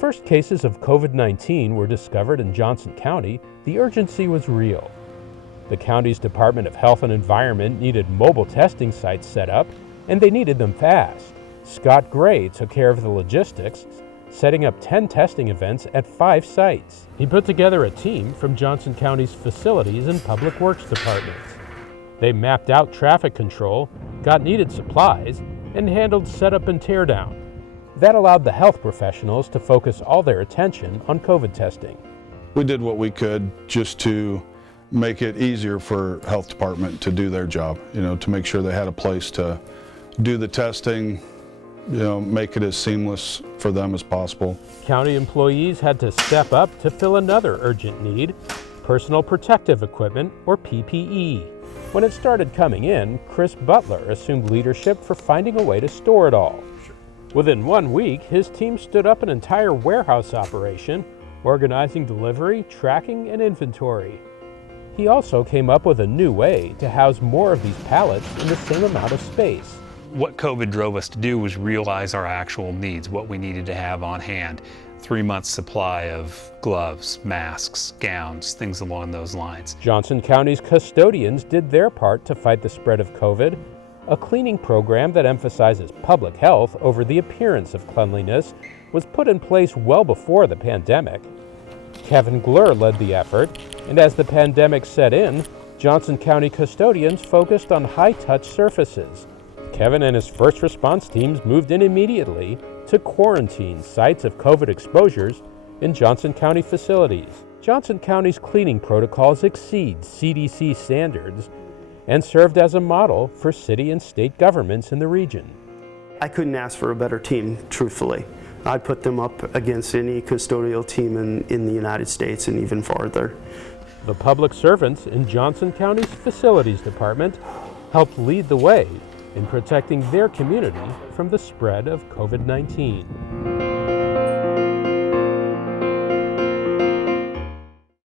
first cases of COVID-19 were discovered in Johnson County, the urgency was real. The county's Department of Health and Environment needed mobile testing sites set up, and they needed them fast. Scott Gray took care of the logistics, setting up 10 testing events at 5 sites. He put together a team from Johnson County's facilities and public works departments. They mapped out traffic control, got needed supplies, and handled setup and teardown. That allowed the health professionals to focus all their attention on COVID testing. We did what we could just to make it easier for health department to do their job, to make sure they had a place to do the testing, make it as seamless for them as possible. County employees had to step up to fill another urgent need, personal protective equipment, or PPE. When it started coming in, Chris Butler assumed leadership for finding a way to store it all. Within 1 week, his team stood up an entire warehouse operation, organizing delivery, tracking, and inventory. He also came up with a new way to house more of these pallets in the same amount of space. What COVID drove us to do was realize our actual needs, what we needed to have on hand. 3 months supply of gloves, masks, gowns, things along those lines. Johnson County's custodians did their part to fight the spread of COVID, a cleaning program that emphasizes public health over the appearance of cleanliness was put in place well before the pandemic. Kevin Glur led the effort, and as the pandemic set in, Johnson County custodians focused on high-touch surfaces. Kevin and his first response teams moved in immediately to quarantine sites of COVID exposures in Johnson County facilities. Johnson County's cleaning protocols exceed CDC standards and served as a model for city and state governments in the region. I couldn't ask for a better team, truthfully. I'd put them up against any custodial team in the United States and even farther. The public servants in Johnson County's facilities department helped lead the way in protecting their community from the spread of COVID-19.